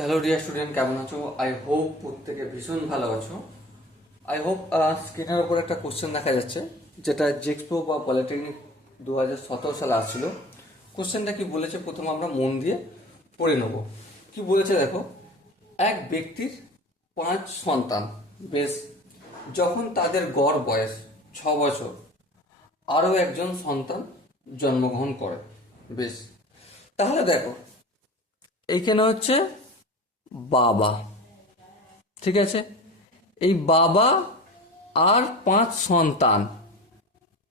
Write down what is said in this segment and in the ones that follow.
Hello dear student কেমন আছো? I hope প্রত্যেকে ভীষণ ভালো আছো। আই হোপ স্ক্রিনের উপর একটা কোশ্চেন দেখা যাচ্ছে, যেটা জেক্সপো বা পলিটেকনিক দু হাজার সতেরো সালে আসছিল। কোশ্চেনটা কি বলেছে? প্রথম আমরা মন দিয়ে পড়ে নেব। কি বলেছে দেখো? এক ব্যক্তির পাঁচ সন্তান। বেশ, যখন তাদের গড় বয়স ছ বছর, আরও একজন সন্তান জন্মগ্রহণ করে। বেশ, তাহলে দেখো এইখানে হচ্ছে বাবা। ঠিক আছে? এই বাবা আর পাঁচ সন্তান।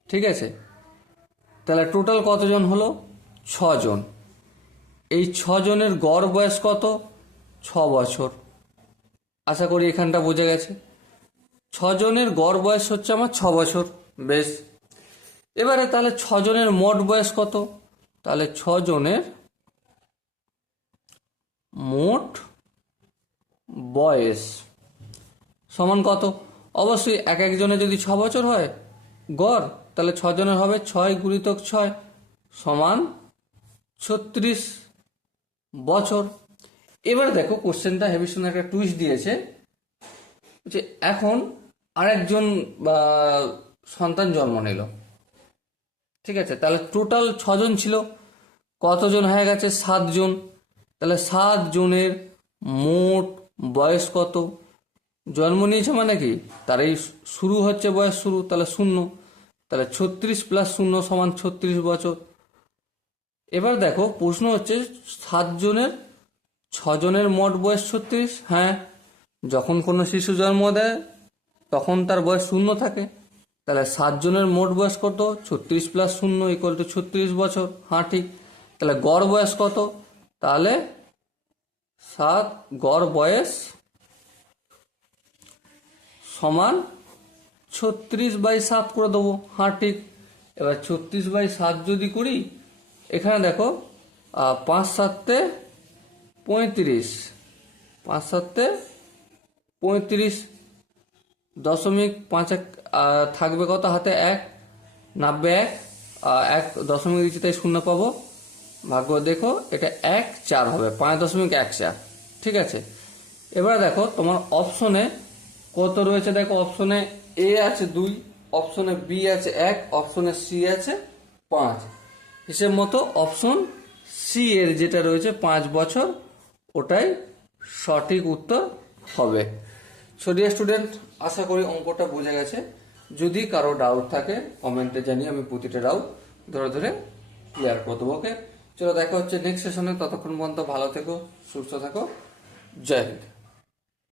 ঠিক আছে? তাহলে টোটাল কতজন হলো? ছজন। এই ছজনের গড় বয়স কত? ছ বছর। আশা করি এখানটা বোঝা গেছে। ছজনের গড় বয়স হচ্ছে আমার ছ বছর। বেশ। এবারে তাহলে ছজনের মোট বয়স কত? তাহলে ছজনের মোট বয়স। সমান কত? অবশ্যই এক একজনের যদি ছ বছর হয়, গড়, তাহলে ছজনের হবে ছয় গুণিতক ছয় সমান ছত্রিশ বছর। এবার দেখো, কোশ্চেনটা হেভি সুন্দর একটা টুইস্ট দিয়েছে। যে এখন আরেকজন, বা, সন্তান জন্ম নিল। ঠিক আছে, তাহলে টোটাল ছজন ছিল। কতজন হয়ে গেছে? সাতজন তাহলে সাত জনের মোট বয়স কত? জন্ম নিয়েছে মানে কি? তার এই শুরু হচ্ছে বয়স শুরু, তাহলে শূন্য। তাহলে ছত্রিশ প্লাস শূন্য সমান ছত্রিশ বছর। এবার দেখো, প্রশ্ন হচ্ছে সাতজনের ছজনের মোট বয়স ছত্রিশ? হ্যাঁ। যখন কোনো শিশু জন্ম দেয়, তখন তার বয়স শূন্য থাকে। তাহলে সাতজনের মোট বয়স কত? ছত্রিশ প্লাস শূন্য ইকুয়াল টু ছত্রিশ বছর। হ্যাঁ ঠিক। তাহলে গড় বয়স কত? তাহলে সাত গড় বয়স সমান ছত্রিশ বাই সাত করে দেবো হ্যাঁ ঠিক এবার ছত্রিশ বাই সাত যদি করি, এখানে দেখো পাঁচ সাতে পঁয়ত্রিশ। পাঁচ সাতে পঁয়ত্রিশ দশমিক পাঁচ এক থাকবে কত হাতে? এক। নাববে এক এক দশমিক দিচ্ছি তাই শূন্য পাবো। ভাগ্য দেখো, এটা এক চার হবে, পাঁচ দশমিক এক চার। ঠিক আছে? এবার দেখো, তোমার অপশনে কত রয়েছে? দেখো অপশনে এ আছে দুই অপশনে বি আছে এক অপশনে সি আছে পাঁচ। হিসেব মতো অপশন সি এর যেটা রয়েছে পাঁচ বছর, ওটাই সঠিক উত্তর হবে। সরিয়া স্টুডেন্ট আশা করি অঙ্কটা বোঝা গেছে। যদি কারও ডাউট থাকে কমেন্টে জানিয়ে আমি প্রতিটা ডাউট ধরে ধরে ক্লিয়ার করে দেবো ওকে চলো, দেখা হচ্ছে নেক্সট সেশনে ততক্ষণ পর্যন্ত ভালো থেকো, সুস্থ থাকো। जय हिंद।